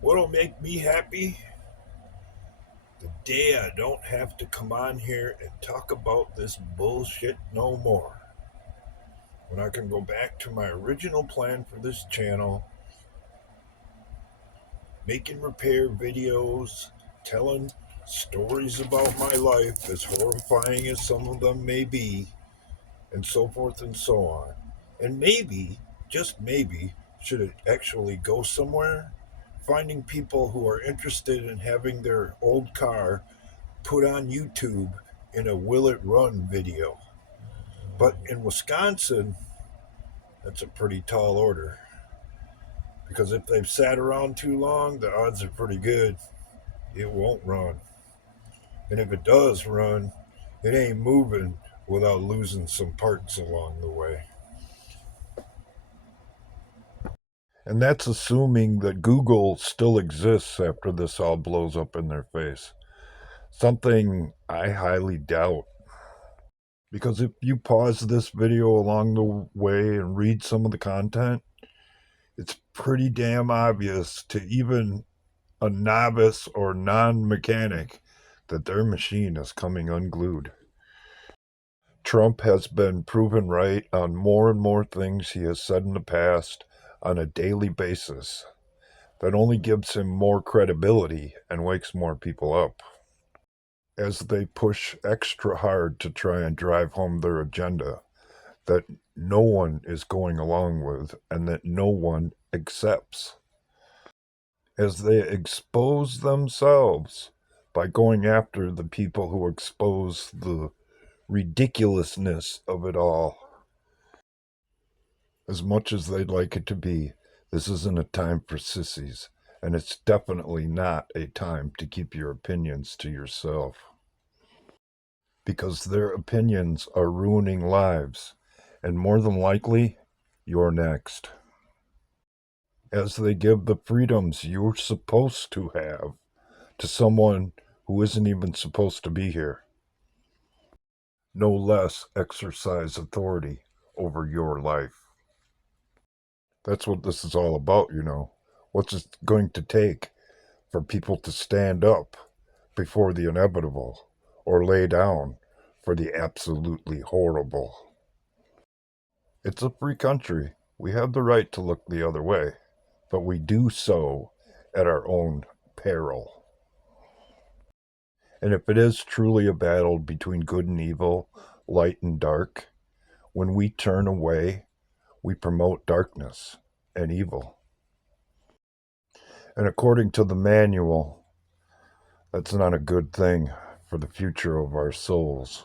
What'll make me happy? The day I don't have to come on here and talk about this bullshit no more. When I can go back to my original plan for this channel, making repair videos, telling stories about my life, as horrifying as some of them may be, and so forth and so on. And maybe, just maybe, should it actually go somewhere? Finding people who are interested in having their old car put on YouTube in a will it run video. But in Wisconsin, that's a pretty tall order because if they've sat around too long, the odds are pretty good it won't run. And if it does run, it ain't moving without losing some parts along the way. And that's assuming that Google still exists after this all blows up in their face. Something I highly doubt. Because if you pause this video along the way and read some of the content, it's pretty damn obvious to even a novice or non mechanic that their machine is coming unglued. Trump has been proven right on more and more things he has said in the past on a daily basis. That only gives him more credibility and wakes more people up as they push extra hard to try and drive home their agenda that no one is going along with and that no one accepts. As they expose themselves by going after the people who expose the ridiculousness of it all. As much as they'd like it to be, this isn't a time for sissies, and it's definitely not a time to keep your opinions to yourself. Because their opinions are ruining lives, and more than likely, you're next. As they give the freedoms you're supposed to have to someone who isn't even supposed to be here. No less exercise authority over your life. That's what this is all about, you know. What's it going to take for people to stand up before the inevitable or lay down for the absolutely horrible? It's a free country. We have the right to look the other way, but we do so at our own peril. And if it is truly a battle between good and evil, light and dark, when we turn away, we promote darkness and evil. And according to the manual, that's not a good thing for the future of our souls.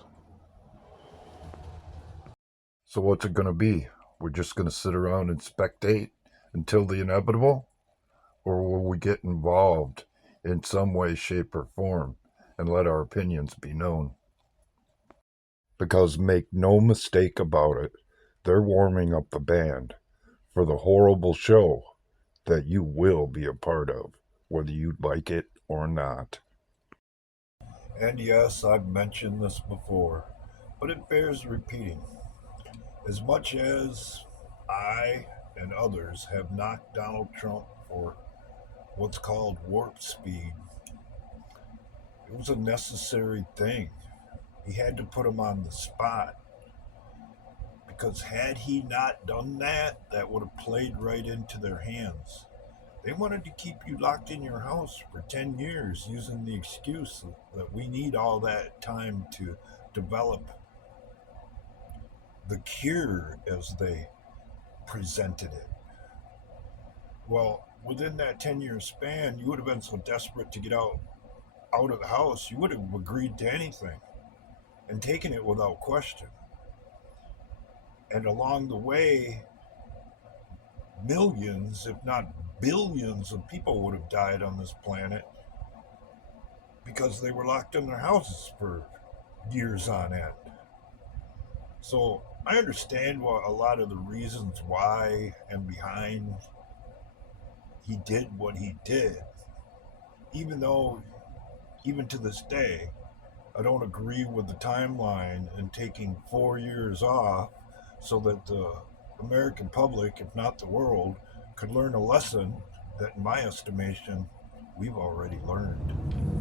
So, what's it going to be? We're just going to sit around and spectate until the inevitable? Or will we get involved in some way, shape, or form and let our opinions be known? Because make no mistake about it, they're warming up the band for the horrible show that you will be a part of, whether you like it or not. And yes, I've mentioned this before, but it bears repeating. As much as I and others have knocked Donald Trump for what's called warp speed, it was a necessary thing. He had to put him on the spot because had he not done that, that would have played right into their hands. They wanted to keep you locked in your house for 10 years using the excuse that we need all that time to develop the cure as they presented it. Well, within that 10-year span, you would have been so desperate to get out of the house, you would have agreed to anything and taken it without question. And along the way, millions, if not billions, of people would have died on this planet because they were locked in their houses for years on end. So I understand what a lot of the reasons why and behind he did what he did, even though, even to this day, I don't agree with the timeline and taking 4 years off so that the American public, if not the world, could learn a lesson that, in my estimation, we've already learned.